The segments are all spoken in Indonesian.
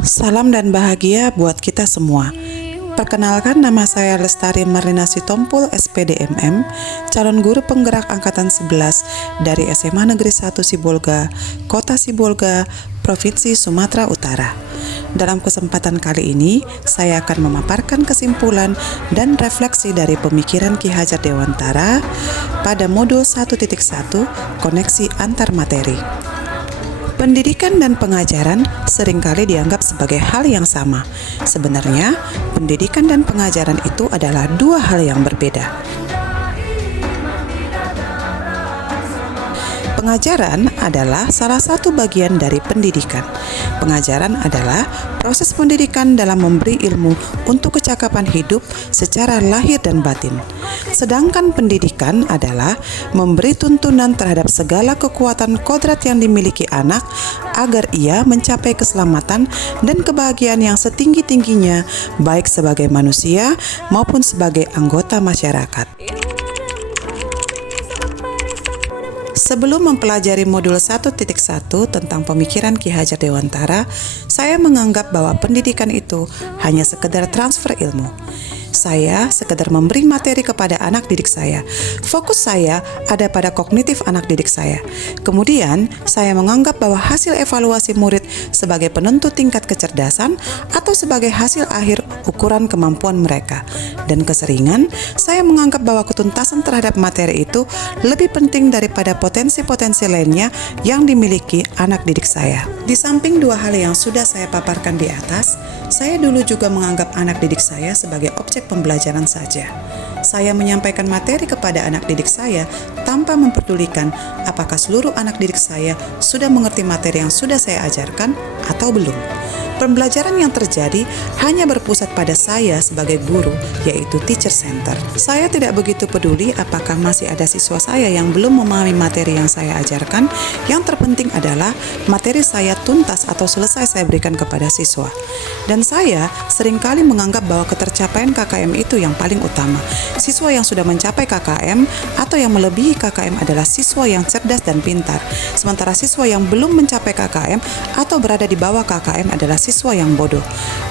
Salam dan bahagia buat kita semua. Perkenalkan, nama saya Lestari Marlina Sitompul, SPDMM, calon guru penggerak Angkatan 11 dari SMA Negeri 1 Sibolga, Kota Sibolga, Provinsi Sumatera Utara. Dalam kesempatan kali ini, saya akan memaparkan kesimpulan dan refleksi dari pemikiran Ki Hajar Dewantara pada modul 1.1 koneksi antar materi. Pendidikan dan pengajaran seringkali dianggap sebagai hal yang sama. Sebenarnya, pendidikan dan pengajaran itu adalah dua hal yang berbeda. Pengajaran adalah salah satu bagian dari pendidikan. Pengajaran adalah proses pendidikan dalam memberi ilmu untuk kecakapan hidup secara lahir dan batin. Sedangkan pendidikan adalah memberi tuntunan terhadap segala kekuatan kodrat yang dimiliki anak agar ia mencapai keselamatan dan kebahagiaan yang setinggi-tingginya, baik sebagai manusia maupun sebagai anggota masyarakat. Sebelum mempelajari modul 1.1 tentang pemikiran Ki Hajar Dewantara, saya menganggap bahwa pendidikan itu hanya sekedar transfer ilmu. Saya sekedar memberi materi kepada anak didik saya. Fokus saya ada pada kognitif anak didik saya. Kemudian, saya menganggap bahwa hasil evaluasi murid sebagai penentu tingkat kecerdasan atau sebagai hasil akhir ukuran kemampuan mereka. Dan keseringan, saya menganggap bahwa ketuntasan terhadap materi itu lebih penting daripada potensi-potensi lainnya yang dimiliki anak didik saya. Di samping dua hal yang sudah saya paparkan di atas, saya dulu juga menganggap anak didik saya sebagai objek pembelajaran saja. Saya menyampaikan materi kepada anak didik saya tanpa memperdulikan apakah seluruh anak didik saya sudah mengerti materi yang sudah saya ajarkan atau belum. Pembelajaran yang terjadi hanya berpusat pada saya sebagai guru, yaitu teacher center. Saya tidak begitu peduli apakah masih ada siswa saya yang belum memahami materi yang saya ajarkan. Yang terpenting adalah materi saya tuntas atau selesai saya berikan kepada siswa. Dan saya seringkali menganggap bahwa ketercapaian KKM itu yang paling utama. Siswa yang sudah mencapai KKM atau yang melebihi KKM adalah siswa yang cerdas dan pintar. Sementara siswa yang belum mencapai KKM atau berada di bawah KKM adalah siswa yang bodoh.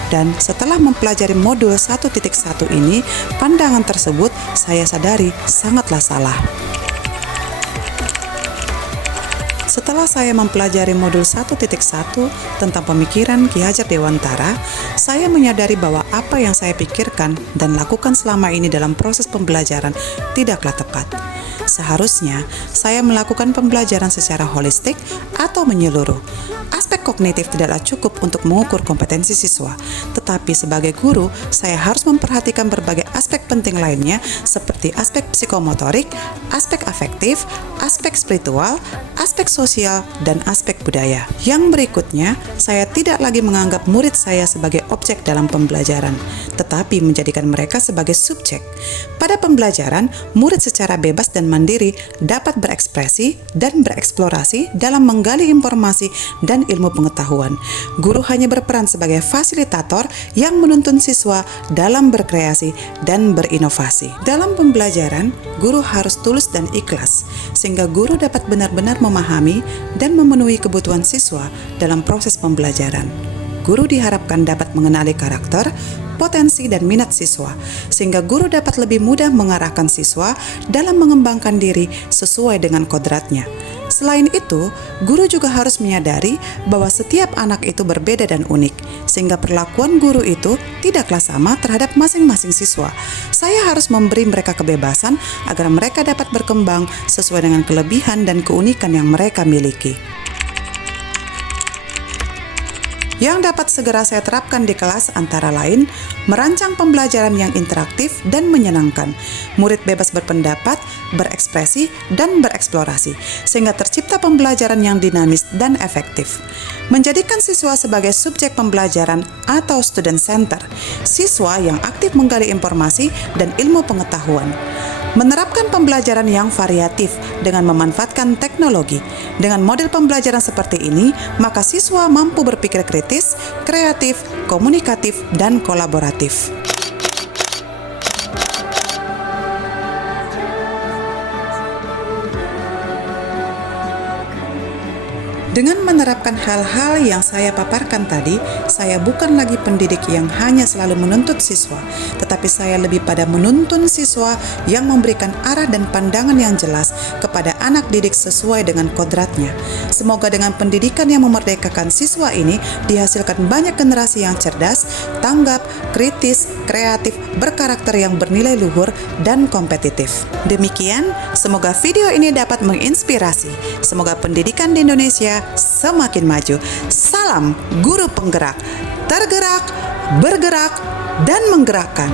Dan setelah mempelajari modul 1.1 ini, pandangan tersebut saya sadari sangatlah salah. Setelah saya mempelajari modul 1.1 tentang pemikiran Ki Hajar Dewantara, saya menyadari bahwa apa yang saya pikirkan dan lakukan selama ini dalam proses pembelajaran tidaklah tepat. Seharusnya saya melakukan pembelajaran secara holistik atau menyeluruh. Aspek kognitif tidaklah cukup untuk mengukur kompetensi siswa, tetapi sebagai guru, saya harus memperhatikan berbagai aspek penting lainnya seperti aspek psikomotorik, aspek afektif, aspek spiritual, aspek sosial, dan aspek budaya. Yang berikutnya, saya tidak lagi menganggap murid saya sebagai objek dalam pembelajaran, tetapi menjadikan mereka sebagai subjek. Pada pembelajaran, murid secara bebas dan mandiri dapat berekspresi dan bereksplorasi dalam menggali informasi dan ilmu pengetahuan. Guru hanya berperan sebagai fasilitator yang menuntun siswa dalam berkreasi dan berinovasi. Dalam pembelajaran, guru harus tulus dan ikhlas, sehingga guru dapat benar-benar memahami dan memenuhi kebutuhan siswa dalam proses pembelajaran. Guru diharapkan dapat mengenali karakter, potensi, dan minat siswa, sehingga guru dapat lebih mudah mengarahkan siswa dalam mengembangkan diri sesuai dengan kodratnya. Selain itu, guru juga harus menyadari bahwa setiap anak itu berbeda dan unik, sehingga perlakuan guru itu tidaklah sama terhadap masing-masing siswa. Saya harus memberi mereka kebebasan agar mereka dapat berkembang sesuai dengan kelebihan dan keunikan yang mereka miliki. Yang dapat segera saya terapkan di kelas antara lain, merancang pembelajaran yang interaktif dan menyenangkan. Murid bebas berpendapat, berekspresi, dan bereksplorasi, sehingga tercipta pembelajaran yang dinamis dan efektif. Menjadikan siswa sebagai subjek pembelajaran atau student center, siswa yang aktif menggali informasi dan ilmu pengetahuan. Menerapkan pembelajaran yang variatif dengan memanfaatkan teknologi. Dengan model pembelajaran seperti ini, maka siswa mampu berpikir kritis, kreatif, komunikatif, dan kolaboratif. Dengan menerapkan hal-hal yang saya paparkan tadi, saya bukan lagi pendidik yang hanya selalu menuntut siswa, tetapi saya lebih pada menuntun siswa yang memberikan arah dan pandangan yang jelas kepada anak didik sesuai dengan kodratnya. Semoga dengan pendidikan yang memerdekakan siswa ini dihasilkan banyak generasi yang cerdas, tanggap, kritis, kreatif, berkarakter yang bernilai luhur, dan kompetitif. Demikian, semoga video ini dapat menginspirasi. Semoga pendidikan di Indonesia semakin maju. Salam guru penggerak, tergerak, bergerak, dan menggerakkan.